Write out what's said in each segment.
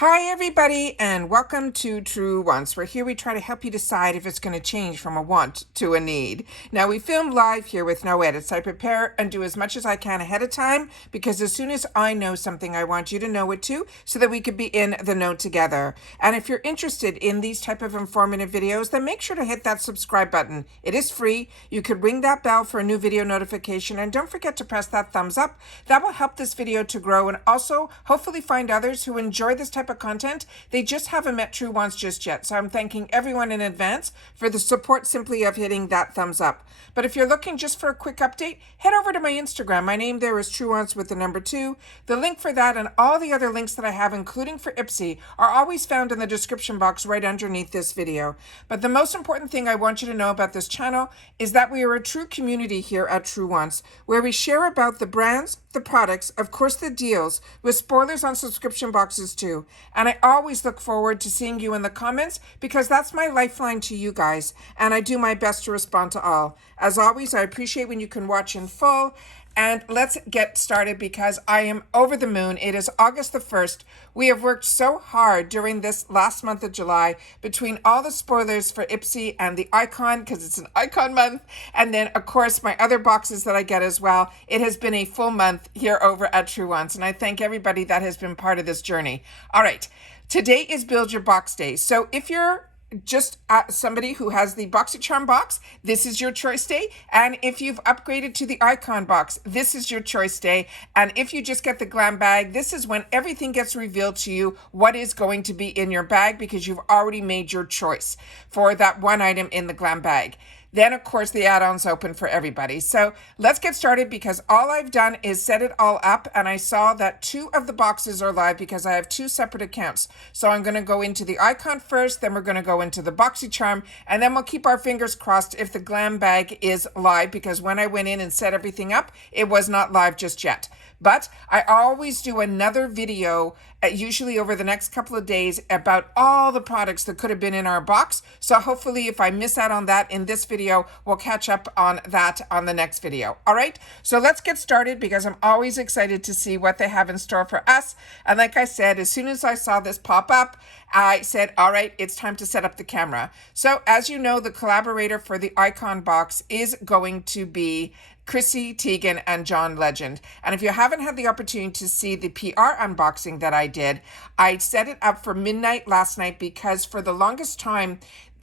Hi everybody and welcome to Truewants, where here we try to help you decide if it's going to change from a want to a need. Now we film live here with no edits. I prepare and do as much as I can ahead of time because as soon as I know something I want you to know it too, so that we could be in the know together. And if you're interested in these type of informative videos, then make sure to hit that subscribe button. It is free. You could ring that bell for a new video notification and don't forget to press that thumbs up. That will help this video to grow and also hopefully find others who enjoy this type of content. They just haven't met Truewants just yet. So I'm thanking everyone in advance for the support simply of hitting that thumbs up. But if you're looking just for a quick update, head over to my Instagram. My name there is Truewants with the number 2. The link for that and all the other links that I have, including for Ipsy, are always found in the description box right underneath this video. But the most important thing I want you to know about this channel is that we are a true community here at Truewants, where we share about the brands, the products, of course the deals, with spoilers on subscription boxes too. And I always look forward to seeing you in the comments because that's my lifeline to you guys, and I do my best to respond to all. As always, I appreciate when you can watch in full. And let's get started because I am over the moon. It is August the 1st. We have worked so hard during this last month of July between all the spoilers for Ipsy and the icon, because it's an icon month. And then, of course, my other boxes that I get as well. It has been a full month here over at Truewants. And I thank everybody that has been part of this journey. All right. Today is Build Your Box Day. So if you're just somebody who has the Boxycharm box, this is your choice day. And if you've upgraded to the icon box, this is your choice day. And if you just get the glam bag, this is when everything gets revealed to you what is going to be in your bag because you've already made your choice for that one item in the glam bag. Then, of course, the add-ons open for everybody. So let's get started because all I've done is set it all up. And I saw that 2 of the boxes are live because I have 2 separate accounts. So I'm going to go into the icon first, then we're going to go into the Boxycharm, and then we'll keep our fingers crossed if the glam bag is live because when I went in and set everything up, it was not live just yet. But I always do another video, usually over the next couple of days, about all the products that could have been in our box. So hopefully if I miss out on that in this video, we'll catch up on that on the next video. All right, so let's get started because I'm always excited to see what they have in store for us. And like I said, as soon as I saw this pop up, I said, all right, it's time to set up the camera. So as you know, the collaborator for the icon box is going to be Chrissy Teigen and John Legend. And if you haven't had the opportunity to see the PR unboxing that I did, I set it up for midnight last night because for the longest time,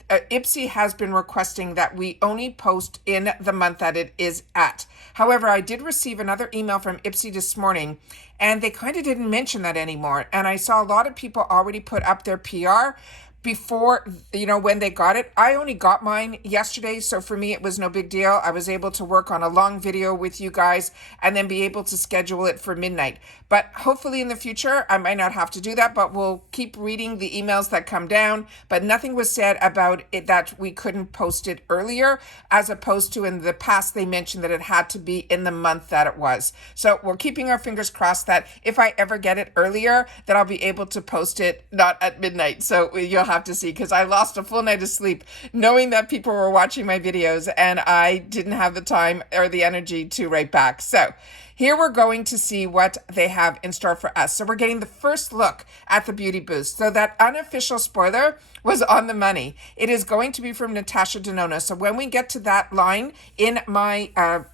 Ipsy has been requesting that we only post in the month that it is at. However, I did receive another email from Ipsy this morning and they kind of didn't mention that anymore. And I saw a lot of people already put up their PR before, when they got it. I only got mine yesterday, so for me it was no big deal. I was able to work on a long video with you guys and then be able to schedule it for midnight. But hopefully in the future, I might not have to do that, but we'll keep reading the emails that come down. But nothing was said about it that we couldn't post it earlier, as opposed to in the past, they mentioned that it had to be in the month that it was. So we're keeping our fingers crossed that if I ever get it earlier, that I'll be able to post it not at midnight. So you'll have to see, because I lost a full night of sleep knowing that people were watching my videos and I didn't have the time or the energy to write back. So here we're going to see what they have in store for us. So we're getting the first look at the Beauty Boost. So that unofficial spoiler was on the money. It is going to be from Natasha Denona. So when we get to that line in my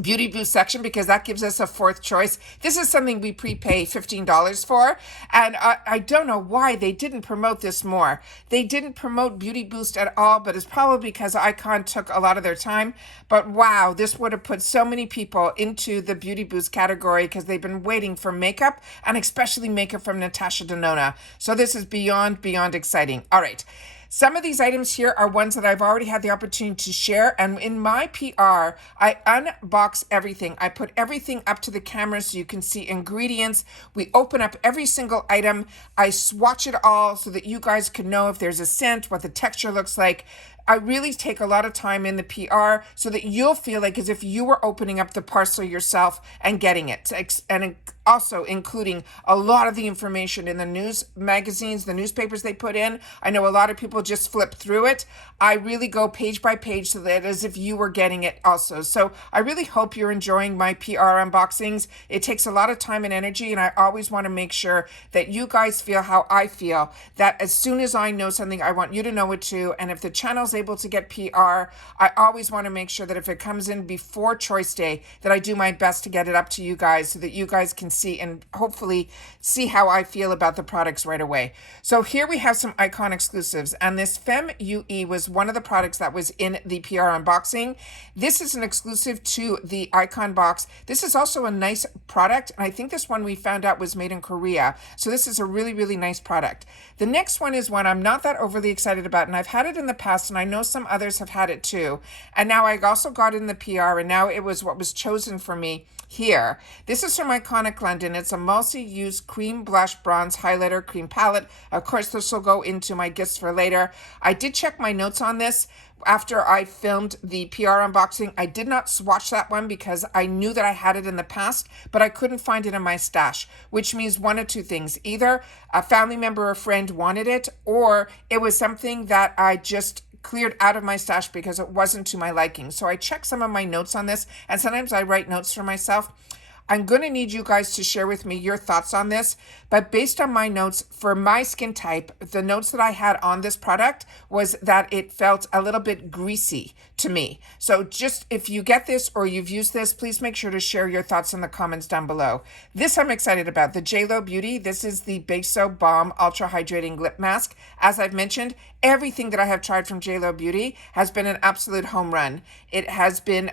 Beauty Boost section, because that gives us a 4th choice. This is something we prepay $15 for. And I don't know why they didn't promote this more. They didn't promote Beauty Boost at all, but it's probably because Icon took a lot of their time. But wow, this would have put so many people into the Beauty Boost category because they've been waiting for makeup, and especially makeup from Natasha Denona. So this is beyond exciting. All right. Some of these items here are ones that I've already had the opportunity to share. And in my PR, I unbox everything. I put everything up to the camera so you can see ingredients. We open up every single item. I swatch it all so that you guys can know if there's a scent, what the texture looks like. I really take a lot of time in the PR so that you'll feel like as if you were opening up the parcel yourself and getting it. And also including a lot of the information in the news magazines, the newspapers they put in. I know a lot of people just flip through it. I really go page by page so that as if you were getting it also. So I really hope you're enjoying my PR unboxings. It takes a lot of time and energy, and I always want to make sure that you guys feel how I feel, that as soon as I know something, I want you to know it too. And if the channel's able to get PR, I always want to make sure that if it comes in before Choice Day, that I do my best to get it up to you guys so that you guys can see and hopefully see how I feel about the products right away. So here we have some icon exclusives, and this Femme UE was one of the products that was in the PR unboxing. This is an exclusive to the icon box. This is also a nice product, and I think this one we found out was made in Korea. So this is a really, really nice product. The next one is one I'm not that overly excited about, and I've had it in the past, and I know some others have had it too. And now I also got it in the PR, and now it was what was chosen for me here. This is from Iconic London. It's a multi-use cream blush bronze highlighter cream palette. Of course, this will go into my gifts for later. I did check my notes on this after I filmed the PR unboxing. I did not swatch that one because I knew that I had it in the past, but I couldn't find it in my stash, which means one of two things. Either a family member or friend wanted it, or it was something that I just cleared out of my stash because it wasn't to my liking. So I checked some of my notes on this, and sometimes I write notes for myself. I'm going to need you guys to share with me your thoughts on this, but based on my notes for my skin type, the notes that I had on this product was that it felt a little bit greasy to me. So just if you get this or you've used this, please make sure to share your thoughts in the comments down below. This I'm excited about, the JLo Beauty. This is the Beso Balm Ultra Hydrating Lip Mask. As I've mentioned, everything that I have tried from JLo Beauty has been an absolute home run. It has been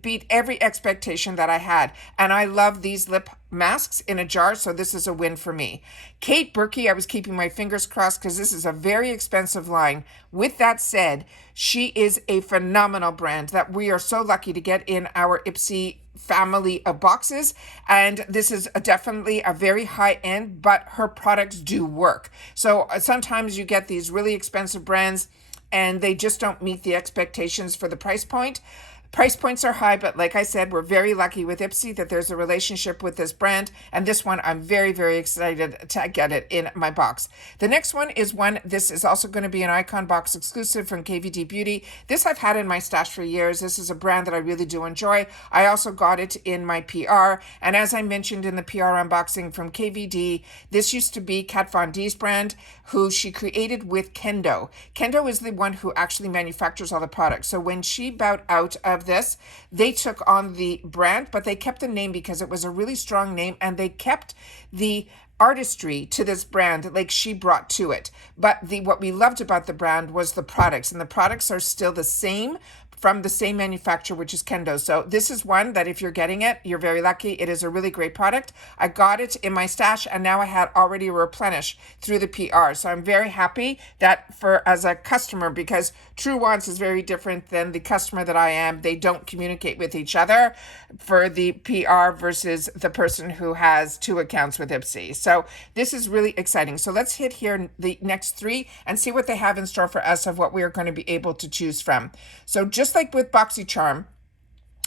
beat every expectation that I had, and I love these lip masks in a jar, so this is a win for me. Kate Berkey, I was keeping my fingers crossed because this is a very expensive line. With that said, she is a phenomenal brand that we are so lucky to get in our Ipsy family of boxes, and this is definitely a very high end, but her products do work. So sometimes you get these really expensive brands and they just don't meet the expectations for the price point. Price points are high, but like I said, we're very lucky with Ipsy that there's a relationship with this brand. And this one, I'm very, very excited to get it in my box. The next one is one, this is also going to be an Icon Box exclusive from KVD Beauty. This I've had in my stash for years. This is a brand that I really do enjoy. I also got it in my PR. And as I mentioned in the PR unboxing from KVD, this used to be Kat Von D's brand, who she created with Kendo. Kendo is the one who actually manufactures all the products. So when she bowed out of this, they took on the brand, but they kept the name because it was a really strong name, and they kept the artistry to this brand like she brought to it. But what we loved about the brand was the products, and the products are still the same from the same manufacturer, which is Kendo. So this is one that if you're getting it, you're very lucky. It is a really great product. I got it in my stash, and now I had already replenished through the PR. So I'm very happy that as a customer, because Truewants is very different than the customer that I am. They don't communicate with each other for the PR versus the person who has two accounts with Ipsy. So this is really exciting. So let's hit here the next three and see what they have in store for us of what we are going to be able to choose from. So just like with Boxycharm,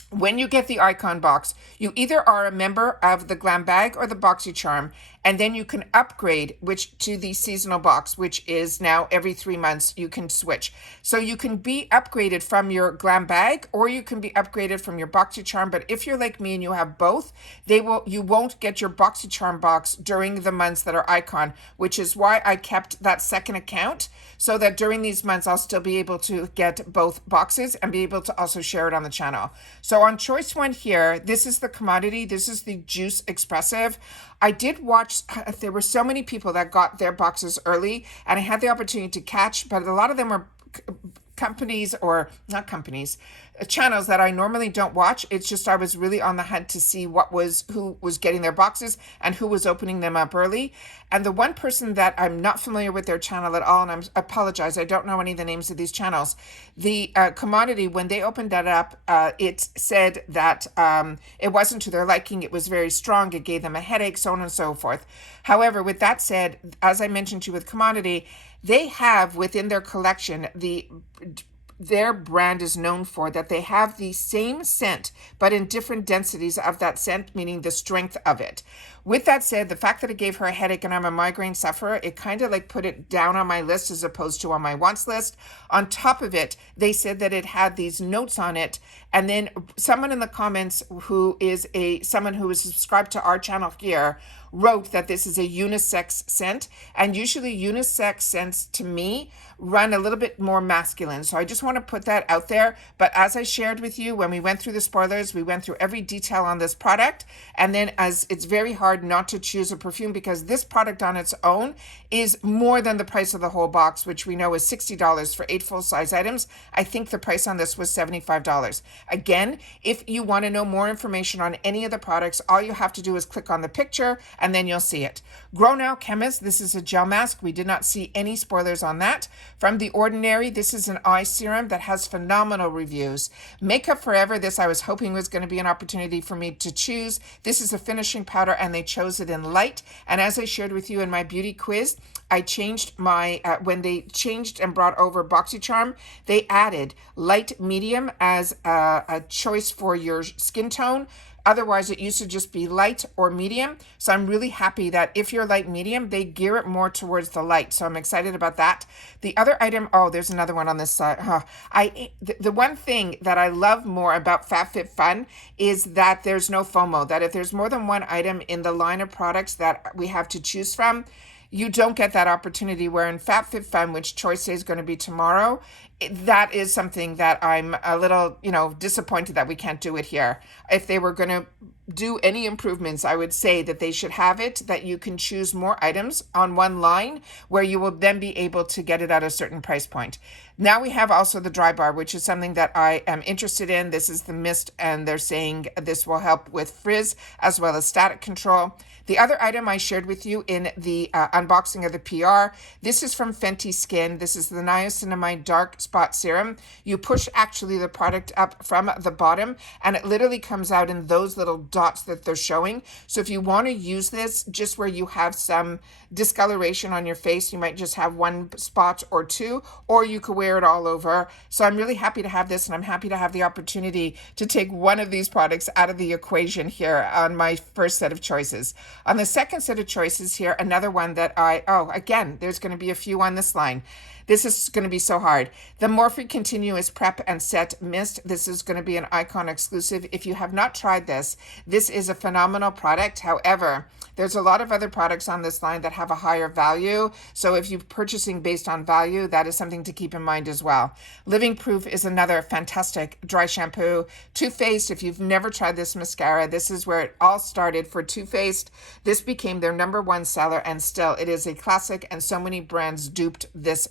when you get the icon box, you either are a member of the GlamBag or the Boxycharm, and then you can upgrade to the seasonal box, which is now every 3 months you can switch. So you can be upgraded from your GlamBag, or you can be upgraded from your Boxycharm. But if you're like me and you have both, you won't get your Boxycharm box during the months that are icon, which is why I kept that second account, so that during these months I'll still be able to get both boxes and be able to also share it on the channel. So on choice one here, this is the Communtiy. This is the Juice Expressive. I did watch, there were so many people that got their boxes early, and I had the opportunity to catch, but a lot of them were companies, or not companies, channels that I normally don't watch. It's just I was really on the hunt to see who was getting their boxes and who was opening them up early. And the one person that I'm not familiar with their channel at all, and I apologize, I don't know any of the names of these channels. The Communtiy, when they opened that up, it said that it wasn't to their liking. It was very strong. It gave them a headache, so on and so forth. However, with that said, as I mentioned to you with Communtiy, they have within their collection the their brand is known for, that they have the same scent, but in different densities of that scent, meaning the strength of it. With that said, the fact that it gave her a headache and I'm a migraine sufferer, it kind of like put it down on my list as opposed to on my wants list. On top of it, they said that it had these notes on it. And then someone in the comments who is someone who is subscribed to our channel here wrote that this is a unisex scent, and usually unisex scents to me run a little bit more masculine. So I just want to put that out there. But as I shared with you, when we went through the spoilers, we went through every detail on this product. And then as it's very hard not to choose a perfume because this product on its own is more than the price of the whole box, which we know is $60 for 8 full-size items. I think the price on this was $75. Again, if you want to know more information on any of the products, all you have to do is click on the picture and then you'll see it. Grown Alchemist, this is a gel mask. We did not see any spoilers on that. From The Ordinary, this is an eye serum that has phenomenal reviews. Makeup Forever, this I was hoping was going to be an opportunity for me to choose. This is a finishing powder and they chose it in light. And as I shared with you in my beauty quiz, I changed my, when they changed and brought over Boxycharm, they added light medium as a choice for your skin tone. Otherwise, it used to just be light or medium. So I'm really happy that if you're light medium, they gear it more towards the light. So I'm excited about that. The other item, oh, there's another one on this side. The one thing that I love more about FabFitFun is that there's no FOMO, that if there's more than one item in the line of products that we have to choose from, you don't get that opportunity, where in FabFitFun, which Choice Day is going to be tomorrow, that is something that I'm a little, disappointed that we can't do it here. If they were going to do any improvements, I would say that they should have it that you can choose more items on one line, where you will then be able to get it at a certain price point. Now we have also the dry bar, which is something that I am interested in. This is the mist, and they're saying this will help with frizz as well as static control. The other item I shared with you in the unboxing of the PR, this is from Fenty Skin. This is the Niacinamide Dark Spot Serum. You push actually the product up from the bottom, and it literally comes out in those little dots that they're showing. So if you want to use this just where you have some discoloration on your face, you might just have one spot or two, or you could wear it all over. So I'm really happy to have this, and I'm happy to have the opportunity to take one of these products out of the equation here on my first set of choices. On the second set of choices here, another one that again, there's going to be a few on this line. This is going to be so hard. The Morphe Continuous Prep and Set Mist. This is going to be an Icon exclusive. If you have not tried this, this is a phenomenal product. However, there's a lot of other products on this line that have a higher value. So if you're purchasing based on value, that is something to keep in mind as well. Living Proof is another fantastic dry shampoo. Too Faced, if you've never tried this mascara, this is where it all started for Too Faced. This became their #1 seller, and still it is a classic, and so many brands duped this,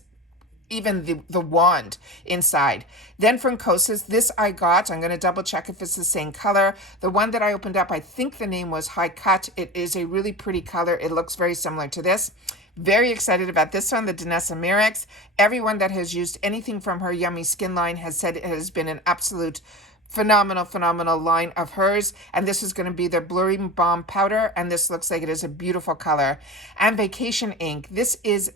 even the wand inside. Then from Kosas, this I got. I'm going to double check if it's the same color. The one that I opened up, I think the name was High Cut. It is a really pretty color. It looks very similar to this. Very excited about this one, the Danessa Mirex. Everyone that has used anything from her Yummy Skin line has said it has been an absolute phenomenal line of hers. And this is going to be their Blurry Balm powder, and this looks like it is a beautiful color. And Vacation Ink, this is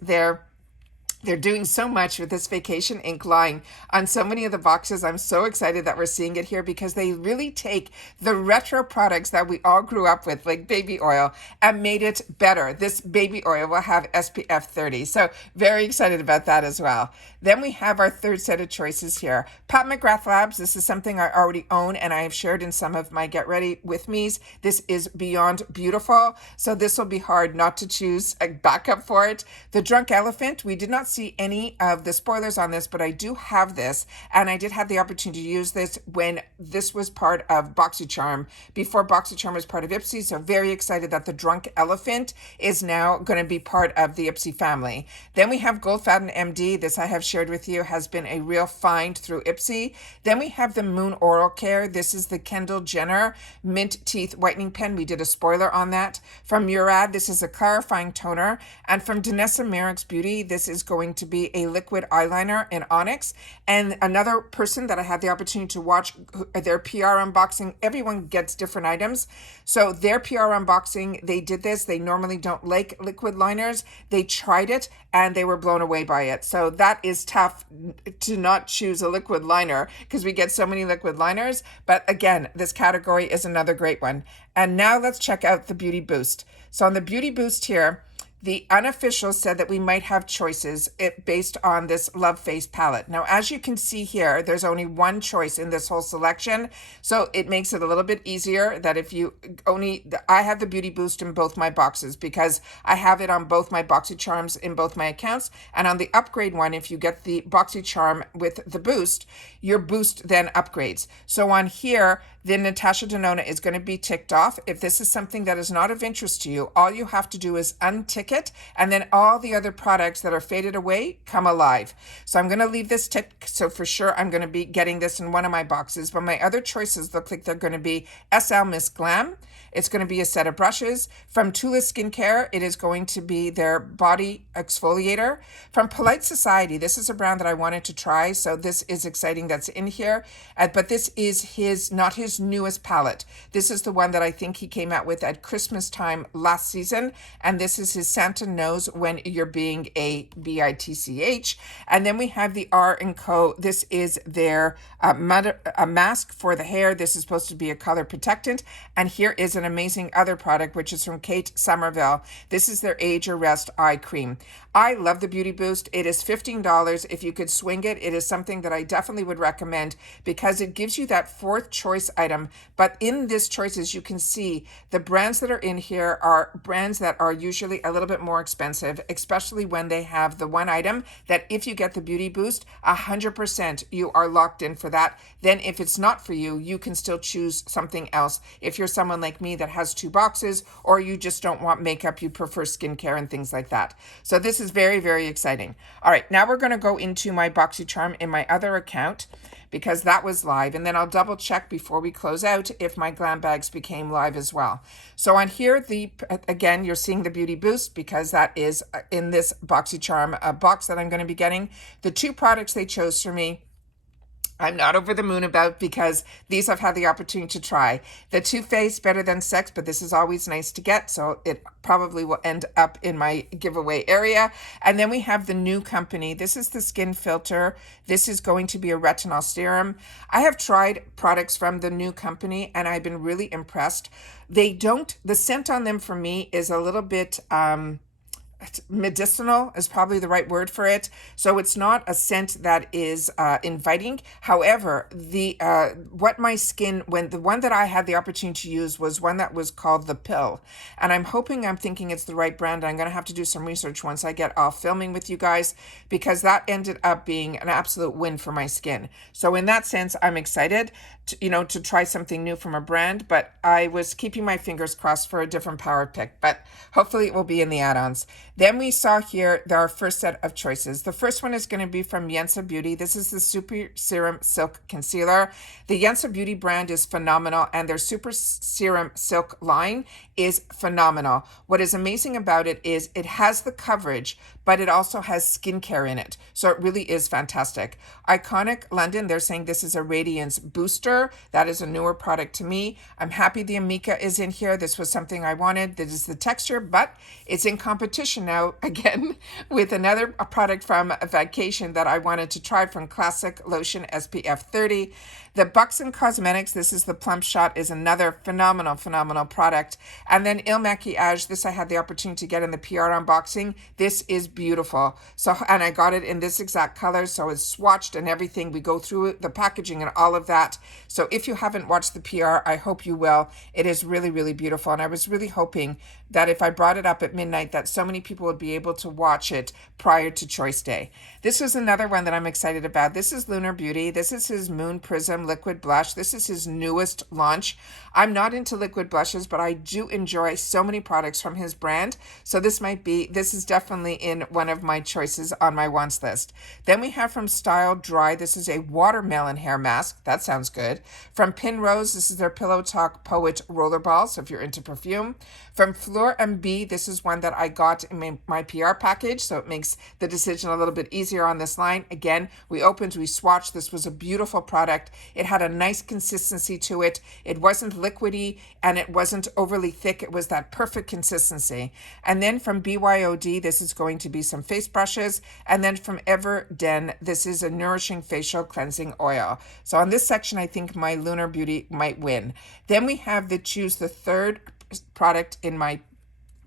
they're doing so much with this Vacation Ink line on so many of the boxes. I'm so excited that we're seeing it here, because they really take the retro products that we all grew up with, like baby oil, and made it better. This baby oil will have SPF 30. So very excited about that as well. Then we have our third set of choices here. Pat McGrath Labs. This is something I already own, and I have shared in some of my Get Ready With Me's. This is beyond beautiful. So this will be hard not to choose a backup for it. The Drunk Elephant. We did not see any of the spoilers on this, but I do have this, and I did have the opportunity to use this when this was part of Boxycharm, before Boxycharm was part of Ipsy. So very excited that the Drunk Elephant is now going to be part of the Ipsy family. Then we have Goldfaden MD. This I have shared with you has been a real find through Ipsy. Then we have the Moon Oral Care. This is the Kendall Jenner Mint Teeth Whitening Pen. We did a spoiler on that. From Murad, this is a clarifying toner. And from Danessa Mirex Beauty, this is going to be a liquid eyeliner in Onyx. And another person that I had the opportunity to watch their PR unboxing, everyone gets different items. So their PR unboxing, they did this. They normally don't like liquid liners. They tried it and they were blown away by it. So that is is tough to not choose a liquid liner because we get so many liquid liners. But again, this category is another great one. And now let's check out the Beauty Boost. So on the Beauty Boost here, the unofficial said that we might have choices based on this Love Face palette. Now, as you can see here, there's only one choice in this whole selection. So it makes it a little bit easier that if you I have the Beauty Boost in both my boxes because I have it on both my Boxycharms in both my accounts. And on the upgrade one, if you get the Boxycharm with the boost, your boost then upgrades. So on here, then Natasha Denona is going to be ticked off. If this is something that is not of interest to you, all you have to do is untick it, and then all the other products that are faded away come alive. So I'm going to leave this tick, so for sure I'm going to be getting this in one of my boxes, but my other choices look like they're going to be SL Miss Glam. It's going to be a set of brushes. From Tula Skincare, it is going to be their body exfoliator. From Polite Society, this is a brand that I wanted to try, so this is exciting that's in here. But this is not his newest palette. This is the one that I think he came out with at Christmas time last season, and this is his Santa Knows When You're Being a BITCH. And then we have the R & Co. This is their a mask for the hair. This is supposed to be a color protectant, and here is an amazing other product, which is from Kate Somerville. This is their Age or Rest Eye Cream. I love the Beauty Boost. It is $15. If you could swing it, it is something that I definitely would recommend because it gives you that fourth choice item. But in this choices, you can see the brands that are in here are brands that are usually a little bit more expensive, especially when they have the one item that if you get the Beauty Boost, 100% you are locked in for that. Then if it's not for you, you can still choose something else. If you're someone like me that has 2 boxes, or you just don't want makeup, you prefer skincare and things like that. So this is very, very exciting. All right, now we're going to go into my Boxycharm in my other account because that was live, and then I'll double check before we close out if my GlamBags became live as well. So on here, again, you're seeing the Beauty Boost because that is in this Boxycharm box that I'm going to be getting. The 2 products they chose for me, I'm not over the moon about because these I've had the opportunity to try. The Too Faced Better Than Sex, but this is always nice to get, so it probably will end up in my giveaway area. And then we have the new company. This is the Skin Filter. This is going to be a retinol serum. I have tried products from the new company and I've been really impressed. The scent on them for me is a little bit, medicinal is probably the right word for it. So it's not a scent that is inviting. However, the one that I had the opportunity to use was one that was called The Pill. And I'm thinking it's the right brand. I'm going to have to do some research once I get off filming with you guys because that ended up being an absolute win for my skin. So in that sense, I'm excited to try something new from a brand, but I was keeping my fingers crossed for a different power pick, but hopefully it will be in the add-ons. Then we saw here our first set of choices. The first one is going to be from Yensa Beauty. This is the Super Serum Silk Concealer. The Yensa Beauty brand is phenomenal, and their Super Serum Silk line is phenomenal. What is amazing about it is it has the coverage, but it also has skincare in it. So it really is fantastic. Iconic London, they're saying this is a radiance booster. That is a newer product to me. I'm happy the Amika is in here. This was something I wanted. This is the texture, but it's in competition now again with another product from a vacation that I wanted to try from Classic Lotion SPF 30. The Buxom Cosmetics, this is the Plump Shot, is another phenomenal product. And then Il Maquillage, this I had the opportunity to get in the PR unboxing. This is beautiful. And I got it in this exact color, so it's swatched and everything. We go through the packaging and all of that. So if you haven't watched the PR, I hope you will. It is really, really beautiful. And I was really hoping that if I brought it up at midnight, that so many people would be able to watch it prior to Choice Day. This was another one that I'm excited about. This is Lunar Beauty. This is his Moon Prism liquid blush. This is his newest launch. I'm not into liquid blushes, but I do enjoy so many products from his brand. So this is definitely in one of my choices on my wants list. Then we have from Style Dry. This is a watermelon hair mask. That sounds good. From Pinrose, this is their Pillow Talk Poet Rollerball. So if you're into perfume. From Fleur MB, this is one that I got in my PR package, so it makes the decision a little bit easier on this line. Again, we swatched. This was a beautiful product. It had a nice consistency to it. It wasn't liquidy and it wasn't overly thick. It was that perfect consistency. And then from BYOD, this is going to be some face brushes. And then from Everden, this is a nourishing facial cleansing oil. So on this section, I think my Lunar Beauty might win. Then we have the choose the third product in my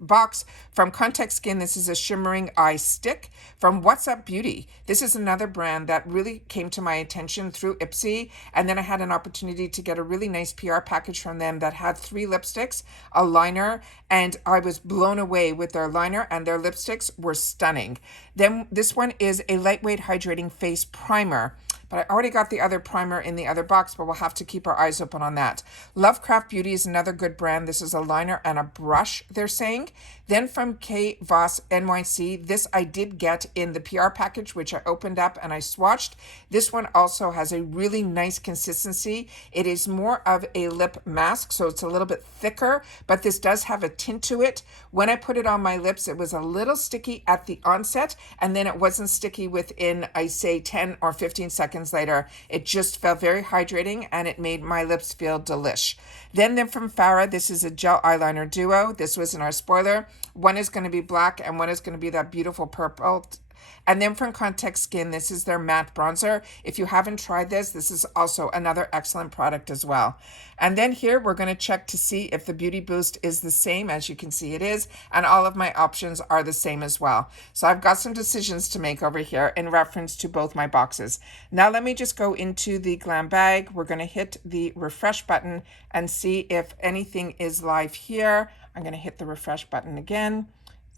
box. From Contact Skin, this is a shimmering eye stick. From What's Up Beauty, this is another brand that really came to my attention through Ipsy, and then I had an opportunity to get a really nice PR package from them that had 3 lipsticks, a liner, and I was blown away with their liner, and their lipsticks were stunning. Then this one is a lightweight hydrating face primer. But I already got the other primer in the other box, but we'll have to keep our eyes open on that. Lovecraft Beauty is another good brand. This is a liner and a brush, they're saying. Then from K. Voss NYC, this I did get in the PR package, which I opened up and I swatched. This one also has a really nice consistency. It is more of a lip mask, so it's a little bit thicker, but this does have a tint to it. When I put it on my lips, it was a little sticky at the onset, and then it wasn't sticky within, I say, 10 or 15 seconds later. It just felt very hydrating and it made my lips feel delish. Then from Farah, this is a gel eyeliner duo. This was in our spoiler. One is going to be black and one is going to be that beautiful purple. And then from Contact Skin, this is their matte bronzer. If you haven't tried this, this is also another excellent product as well. And then here we're going to check to see if the Beauty Boost is the same. As you can see, it is. And all of my options are the same as well. So I've got some decisions to make over here in reference to both my boxes. Now let me just go into the Glam bag. We're going to hit the refresh button and see if anything is live here. I'm going to hit the refresh button again.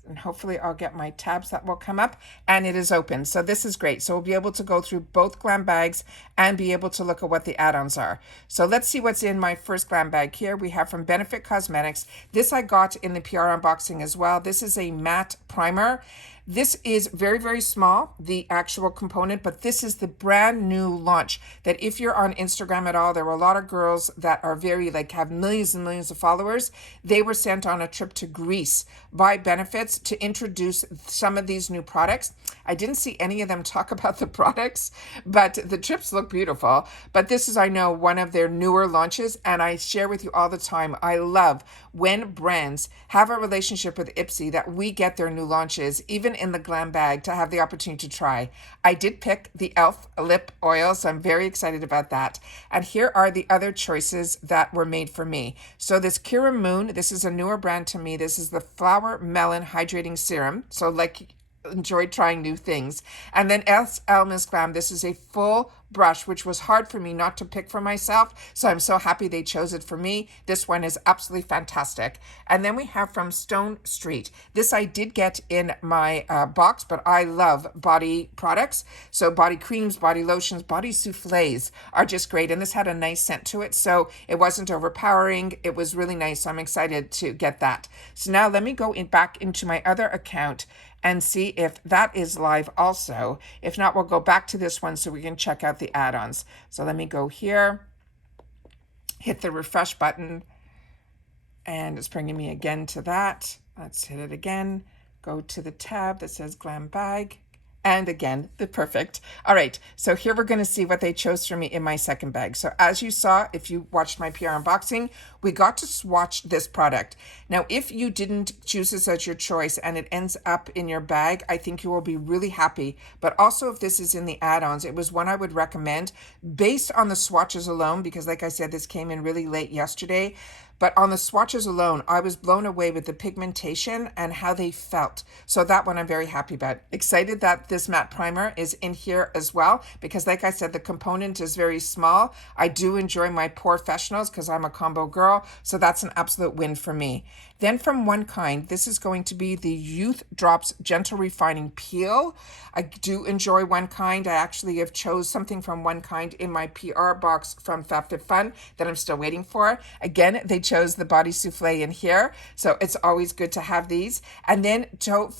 And hopefully I'll get my tabs that will come up, and it is open. So this is great. So we'll be able to go through both Glam bags and be able to look at what the add-ons are. So let's see what's in my first Glam bag here. We have from Benefit Cosmetics. This I got in the PR unboxing as well. This is a matte primer. This is very, very small, the actual component, but this is the brand new launch that if you're on Instagram at all, there were a lot of girls that are very, have millions and millions of followers. They were sent on a trip to Greece by Benefits to introduce some of these new products. I didn't see any of them talk about the products, but the trips look beautiful. But this is, I know, one of their newer launches, and I share with you all the time. I love when brands have a relationship with Ipsy that we get their new launches, even in the Glam bag, to have the opportunity to try. I did pick the e.l.f. lip oil, so I'm very excited about that. And here are the other choices that were made for me. So this Kira Moon, this is a newer brand to me. This is the Flower Melon Hydrating Serum. So enjoyed trying new things. And then Miss Glam, this is a full brush, which was hard for me not to pick for myself. So I'm so happy they chose it for me. This one is absolutely fantastic. And then we have from Stone Street. This I did get in my box, but I love body products. So body creams, body lotions, body souffles are just great. And this had a nice scent to it. So it wasn't overpowering. It was really nice. So I'm excited to get that. So now let me go back into my other account and see if that is live also. If not, we'll go back to this one so we can check out the add-ons. So let me go here, hit the refresh button, and it's bringing me again to that. Let's hit it again, go to the tab that says Glam Bag, and again, the perfect. All right, so here we're going to see what they chose for me in my second bag. So as you saw, if you watched my PR unboxing, we got to swatch this product. Now, if you didn't choose this as your choice and it ends up in your bag, I think you will be really happy. But also if this is in the add-ons, it was one I would recommend based on the swatches alone, because like I said, this came in really late yesterday. But on the swatches alone, I was blown away with the pigmentation and how they felt. So that one I'm very happy about. Excited that this matte primer is in here as well, because like I said, the component is very small. I do enjoy my POREfessionals because I'm a combo girl. So that's an absolute win for me. Then from One Kind, this is going to be the Youth Drops Gentle Refining Peel. I do enjoy One Kind. I actually have chose something from One Kind in my PR box from FabFitFun that I'm still waiting for. Again, they chose the Body Souffle in here, so it's always good to have these. And then Toe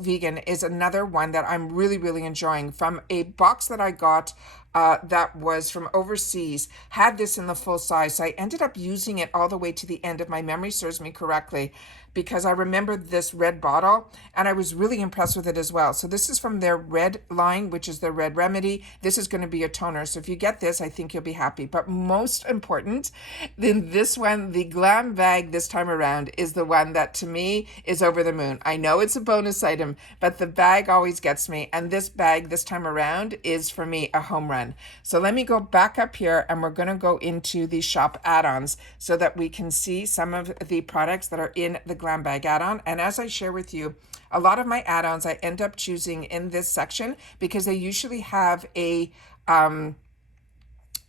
Vegan is another one that I'm really, really enjoying from a box that I got that was from overseas, had this in the full size. So I ended up using it all the way to the end, if my memory serves me correctly. because I remember this red bottle and I was really impressed with it as well. So this is from their red line, which is their Red Remedy. This is going to be a toner. So if you get this, I think you'll be happy. But most important than this one, the Glam Bag this time around is the one that to me is over the moon. I know it's a bonus item, but the bag always gets me. And this bag this time around is for me a home run. So let me go back up here and we're going to go into the shop add-ons so that we can see some of the products that are in the Glam Bag add-on. And as I share with you, a lot of my add-ons I end up choosing in this section because they usually have a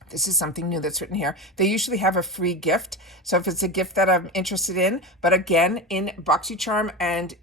this is something new that's written here. They usually have a free gift. So if it's a gift that I'm interested in, but again, in Boxycharm and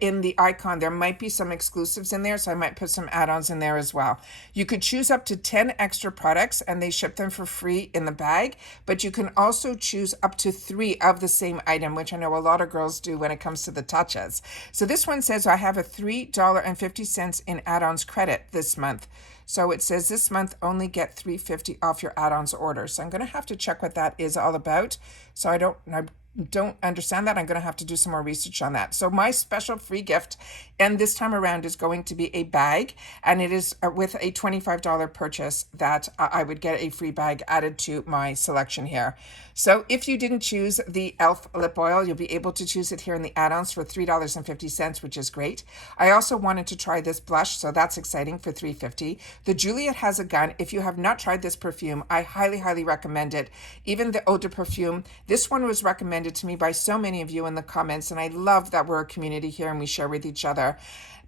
in the icon, there might be some exclusives in there. So I might put some add-ons in there as well. You could choose up to 10 extra products and they ship them for free in the bag, but you can also choose up to 3 of the same item, which I know a lot of girls do when it comes to the touches. So this one says I have a $3.50 in add-ons credit this month. So it says this month only get $3.50 off your add-ons order. So I'm going to have to check what that is all about. So I don't understand that. I'm going to have to do some more research on that. So my special free gift, and this time around, is going to be a bag, and it is with a $25 purchase that I would get a free bag added to my selection here. So if you didn't choose the e.l.f. lip oil, you'll be able to choose it here in the add-ons for $3.50, which is great. I also wanted to try this blush, so that's exciting, for $3.50. The Juliet Has a Gun. If you have not tried this perfume, I highly, highly recommend it. Even the Eau de Perfume. This one was recommended to me by so many of you in the comments, and I love that we're a community here and we share with each other.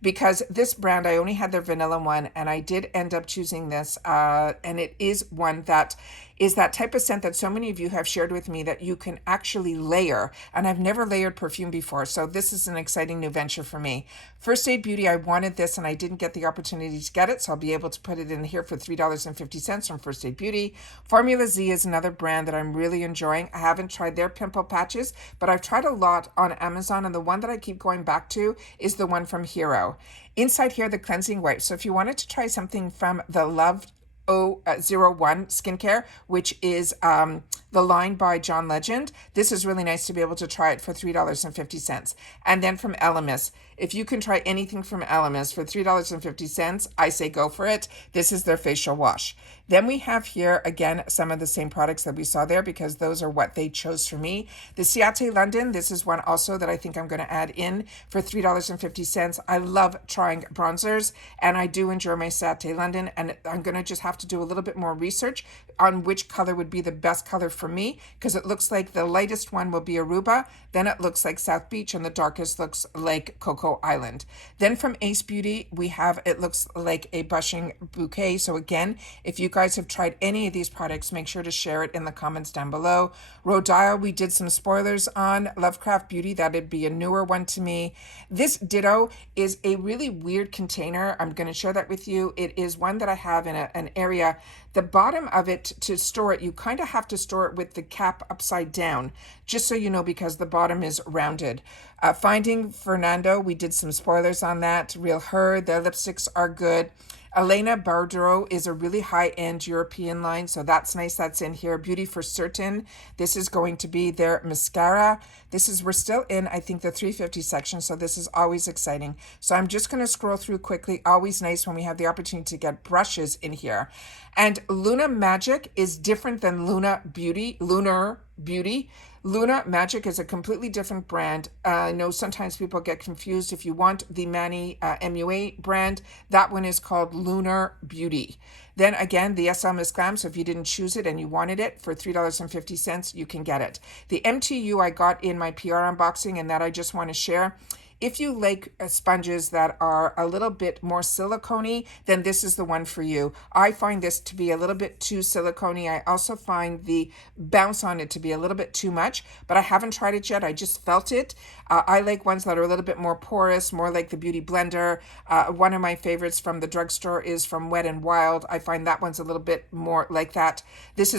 Because this brand, I only had their vanilla one, and I did end up choosing this, and it is one that is that type of scent that so many of you have shared with me that you can actually layer, and I've never layered perfume before, so this is an exciting new venture for me. First Aid Beauty, I wanted this and I didn't get the opportunity to get it, so I'll be able to put it in here for $3.50 from First Aid Beauty. Formula Z is another brand that I'm really enjoying. I haven't tried their pimple patches, but I've tried a lot on Amazon, and the one that I keep going back to is the one from Hero. Inside here, the cleansing wipes. So if you wanted to try something from the Love 01 skincare, which is the line by John Legend, this is really nice to be able to try it for $3.50. And then from Elemis, if you can try anything from Elemis for $3.50, I say go for it. This is their facial wash. Then we have here, again, some of the same products that we saw there because those are what they chose for me. The Ciate London, this is one also that I think I'm going to add in for $3.50. I love trying bronzers, and I do enjoy my Ciate London, and I'm going to just have to do a little bit more research on which color would be the best color for me, because it looks like the lightest one will be Aruba, then it looks like South Beach, and the darkest looks like Cocoa Island. Then from Ace Beauty, we have, it looks like a Blushing Bouquet. So again, if you guys have tried any of these products, make sure to share it in the comments down below. Rodial, we did some spoilers on. Lovecraft Beauty, that'd be a newer one to me. This Ditto is a really weird container. I'm going to share that with you. It is one that I have in an area. The bottom of it, to store it, you kind of have to store it with the cap upside down, just so you know, because the bottom is rounded. Finding Fernando, we did some spoilers on that. Real Her, their lipsticks are good. Elena Bardot is a really high-end European line, so that's nice. That's in here. Beauty for Certain. This is going to be their mascara. We're still in, I think, the $3.50 section, so this is always exciting. So I'm just going to scroll through quickly. Always nice when we have the opportunity to get brushes in here. And Luna Magic is different than Lunar Beauty. Luna Magic is a completely different brand. I know sometimes people get confused. If you want the Manny MUA brand, that one is called Lunar Beauty. Then again, the SL Miss Glam, so if you didn't choose it and you wanted it for $3.50, you can get it. The MTU I got in my PR unboxing, and that I just want to share. If you like sponges that are a little bit more silicone-y, then this is the one for you. I find this to be a little bit too silicone-y. I also find the bounce on it to be a little bit too much, but I haven't tried it yet. I just felt it. I like ones that are a little bit more porous, more like the Beauty Blender. One of my favorites from the drugstore is from Wet n Wild. I find that one's a little bit more like that. This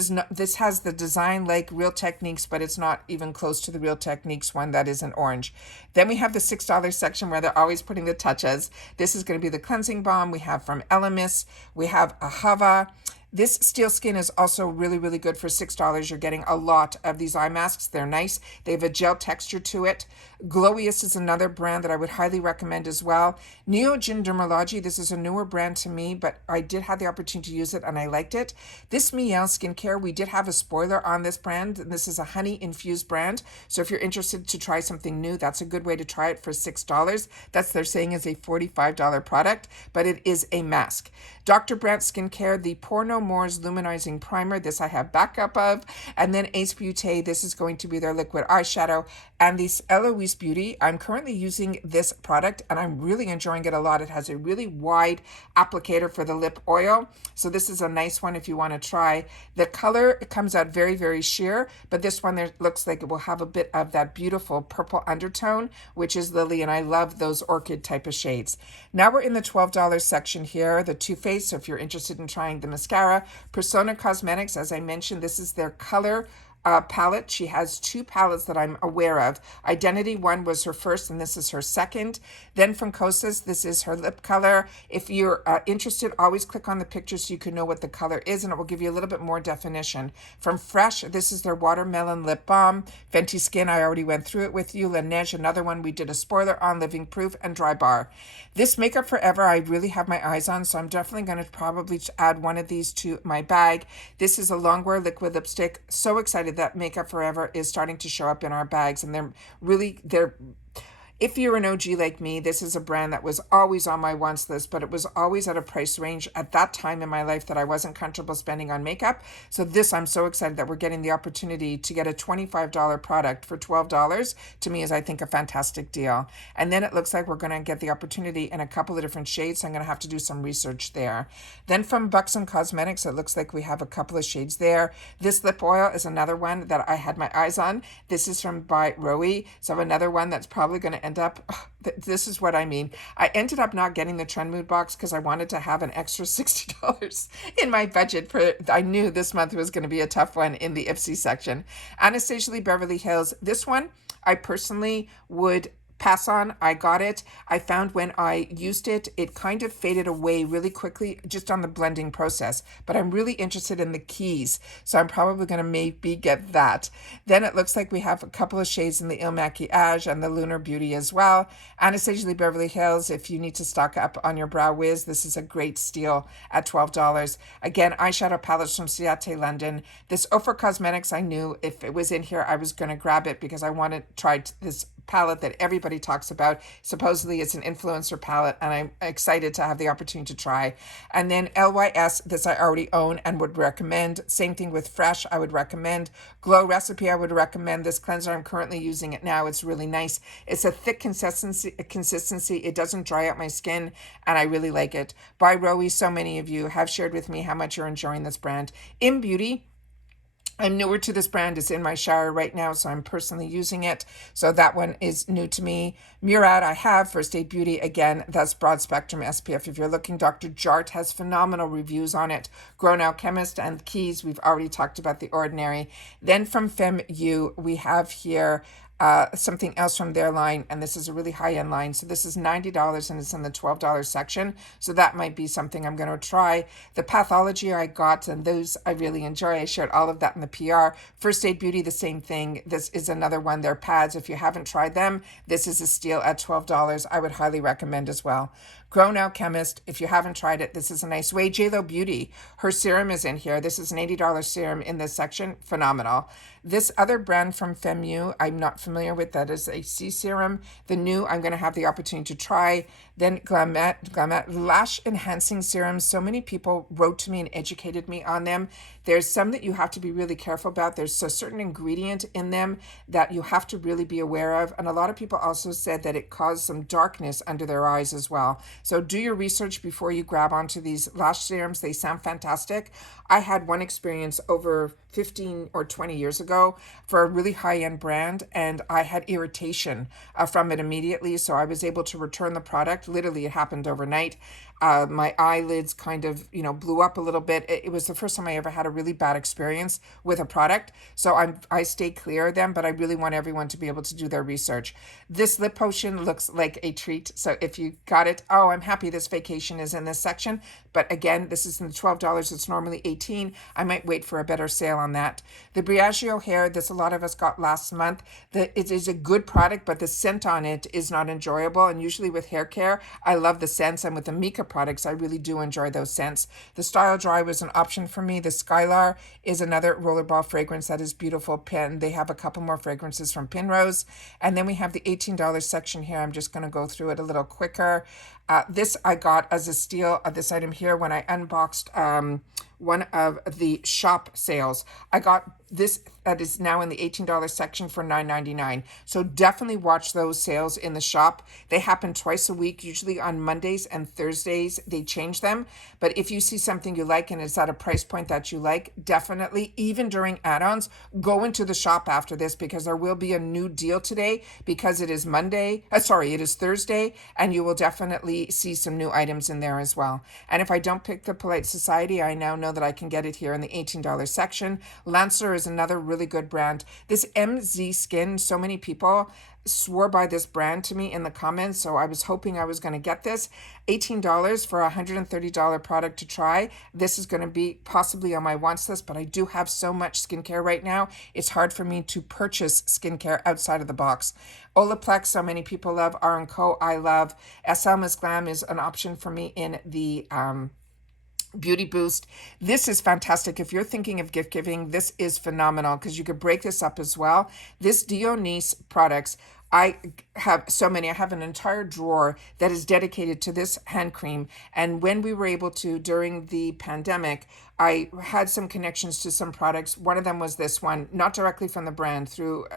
has the design like Real Techniques, but it's not even close to the Real Techniques one that is in orange. Then we have the $6 section where they're always putting the touches. This is going to be the cleansing balm we have from Elemis. We have a Hava. This Steel Skin is also really, really good for $6. You're getting a lot of these eye masks. They're nice. They have a gel texture to it. Glowiest is another brand that I would highly recommend as well. Neogen Dermalogy, this is a newer brand to me, but I did have the opportunity to use it and I liked it. This Miel Skincare, we did have a spoiler on this brand. This is a honey-infused brand. So if you're interested to try something new, that's a good way to try it for $6. That's they're saying is a $45 product, but it is a mask. Dr. Brandt Skincare, the Pore No More's Luminizing Primer. This I have backup of. And then Ace Beauté, this is going to be their liquid eyeshadow. And this Eloise Beauty, I'm currently using this product and I'm really enjoying it a lot. It has a really wide applicator for the lip oil. So this is a nice one if you want to try. The color, it comes out very, very sheer, but this one there looks like it will have a bit of that beautiful purple undertone, which is Lily, and I love those orchid type of shades. Now we're in the $12 section here, the Too Faced. So if you're interested in trying the mascara, Persona Cosmetics, as I mentioned, this is their color palette. She has two palettes that I'm aware of. Identity one was her first and this is her second. Then from Kosas, this is her lip color. If you're interested, always click on the picture so you can know what the color is and it will give you a little bit more definition. From Fresh, this is their Watermelon Lip Balm. Fenty Skin, I already went through it with you. Laneige, another one we did a spoiler on, Living Proof, and Dry Bar. This Makeup Forever, I really have my eyes on, so I'm definitely going to probably add one of these to my bag. This is a Longwear liquid lipstick. So excited that Makeup Forever is starting to show up in our bags, and they're if you're an OG like me, this is a brand that was always on my wants list, but it was always at a price range at that time in my life that I wasn't comfortable spending on makeup. So this, I'm so excited that we're getting the opportunity to get a $25 product for $12. To me is, I think, a fantastic deal. And then it looks like we're going to get the opportunity in a couple of different shades. So I'm going to have to do some research there. Then from Buxom Cosmetics, it looks like we have a couple of shades there. This lip oil is another one that I had my eyes on. This is from by Roe. So another one that's probably going to end up, this is what I mean. I ended up not getting the Trend Mood box because I wanted to have an extra $60 in my budget for, I knew this month was going to be a tough one in the Ipsy section. Anastasia Lee Beverly Hills, this one I personally would pass on. I got it. I found when I used it, it kind of faded away really quickly just on the blending process, but I'm really interested in the keys. So I'm probably going to maybe get that. Then it looks like we have a couple of shades in the Il Maquillage and the Lunar Beauty as well. Anastasia Lee Beverly Hills, if you need to stock up on your brow wiz, this is a great steal at $12. Again, eyeshadow palettes from Ciate London. This Ofra Cosmetics, I knew if it was in here, I was going to grab it because I wanted to try this palette that everybody talks about. Supposedly it's an influencer palette and I'm excited to have the opportunity to try. And then LYS, this I already own and would recommend. Same thing with Fresh, I would recommend. Glow Recipe, I would recommend. This cleanser, I'm currently using it now. It's really nice. It's a thick consistency. It doesn't dry out my skin and I really like it. By Roe, so many of you have shared with me how much you're enjoying this brand. In Beauty, I'm newer to this brand. It's in my shower right now, so I'm personally using it. So that one is new to me. Murad, I have. First Aid Beauty, again, that's broad spectrum SPF. If you're looking, Dr. Jart has phenomenal reviews on it. Grown Alchemist and Keys, we've already talked about The Ordinary. Then from Femme U, we have here something else from their line, and this is a really high-end line. So this is $90 and it's in the $12 section. So that might be something I'm going to try. The Pathology I got, and those I really enjoy. I shared all of that in the PR. First Aid Beauty, the same thing. This is another one. Their pads, if you haven't tried them, this is a steal at $12. I would highly recommend as well. Grown Alchemist, if you haven't tried it, this is a nice way. JLo Beauty, her serum is in here. This is an $80 serum in this section. Phenomenal. This other brand from Femme, I'm not familiar with. That is a C serum. The new, I'm going to have the opportunity to try. Then Glamet Lash Enhancing Serums. So many people wrote to me and educated me on them. There's some that you have to be really careful about. There's a certain ingredient in them that you have to really be aware of. And a lot of people also said that it caused some darkness under their eyes as well. So do your research before you grab onto these lash serums. They sound fantastic. I had one experience over 15 or 20 years ago for a really high-end brand, and I had irritation from it immediately. So I was able to return the product. Literally, it happened overnight. My eyelids kind of, blew up a little bit. It was the first time I ever had a really bad experience with a product. So I stay clear of them, but I really want everyone to be able to do their research. This lip potion looks like a treat. So if you got it, I'm happy this vacation is in this section. But again, this is in the $12. It's normally $18. I might wait for a better sale on that. The Briageo hair, this a lot of us got last month. The it is a good product, but the scent on it is not enjoyable. And usually with hair care, I love the scents. And with the Mika products, I really do enjoy those scents. The Style Dry was an option for me. The Skylar is another rollerball fragrance that is beautiful. They have a couple more fragrances from Pinrose. And then we have the $18 section here. I'm just going to go through it a little quicker. This I got as a steal of this item here when I unboxed one of the shop sales. I got this that is now in the $18 section for $9.99. So definitely watch those sales in the shop. They happen twice a week, usually on Mondays and Thursdays. They change them. But if you see something you like and it's at a price point that you like, definitely, even during add-ons, go into the shop after this because there will be a new deal today because it is it is Thursday, and you will definitely see some new items in there as well. And if I don't pick the Polite Society, I now know that I can get it here in the $18 section. Lancer is another really good brand. This MZ Skin, so many people swore by this brand to me in the comments, so I was hoping I was going to get this. $18 for a $130 product to try. This is going to be possibly on my wants list, but I do have so much skincare right now. It's hard for me to purchase skincare outside of the box. Olaplex, so many people love. R&Co, I love. Miss Glam is an option for me in the Beauty Boost. This is fantastic. If you're thinking of gift giving, this is phenomenal because you could break this up as well. This Dionys products, I have so many. I have an entire drawer that is dedicated to this hand cream. And when we were able to, during the pandemic, I had some connections to some products. One of them was this one, not directly from the brand, through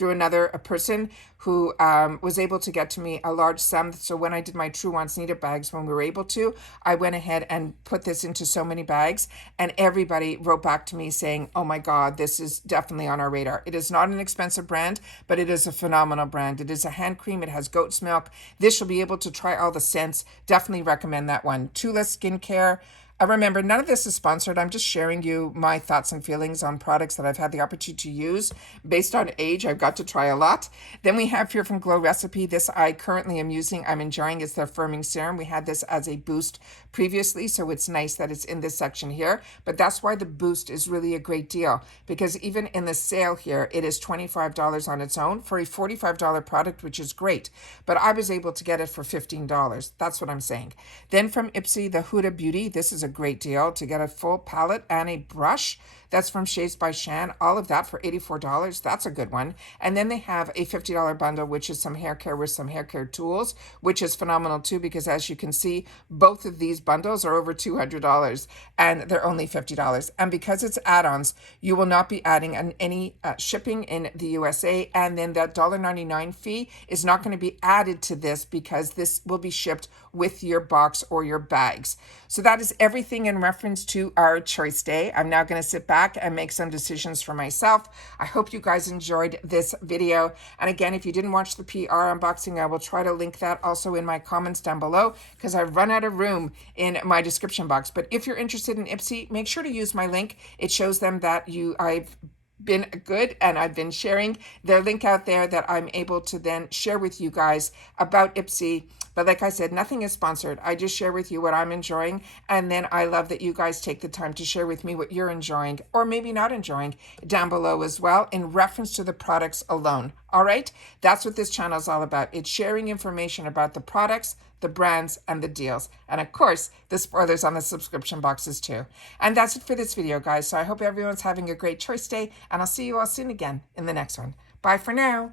another person who was able to get to me a large sum. So when I did my Truewants knitted bags, when we were able to, I went ahead and put this into so many bags, and everybody wrote back to me saying, oh my God, this is definitely on our radar. It is not an expensive brand, but it is a phenomenal brand. It is a hand cream. It has goat's milk. This you'll be able to try all the scents. Definitely recommend that one. Tula Skincare. Remember, none of this is sponsored. I'm just sharing you my thoughts and feelings on products that I've had the opportunity to use. Based on age, I've got to try a lot. Then we have here from Glow Recipe. This I currently am using. I'm enjoying. It's their firming serum. We had this as a boost previously, so it's nice that it's in this section here. But that's why the boost is really a great deal, because even in the sale here, it is $25 on its own for a $45 product, which is great. But I was able to get it for $15. That's what I'm saying. Then from Ipsy, the Huda Beauty. This is a great deal to get a full palette and a brush. That's from Shades by Shan. All of that for $84. That's a good one. And then they have a $50 bundle, which is some hair care with some hair care tools, which is phenomenal too, because as you can see, both of these bundles are over $200 and they're only $50. And because it's add-ons, you will not be adding any shipping in the USA. And then that $1.99 fee is not going to be added to this because this will be shipped with your box or your bags. So that is everything in reference to our choice day. I'm now going to sit back and make some decisions for myself. I hope you guys enjoyed this video. And again, if you didn't watch the PR unboxing, I will try to link that also in my comments down below because I've run out of room in my description box. But if you're interested in Ipsy, make sure to use my link. It shows them that I've been good and I've been sharing their link out there that I'm able to then share with you guys about Ipsy. But like I said, nothing is sponsored. I just share with you what I'm enjoying. And then I love that you guys take the time to share with me what you're enjoying or maybe not enjoying down below as well in reference to the products alone. All right? That's what this channel is all about. It's sharing information about the products, the brands, and the deals. And of course, the spoilers on the subscription boxes too. And that's it for this video, guys. So I hope everyone's having a great choice day, and I'll see you all soon again in the next one. Bye for now.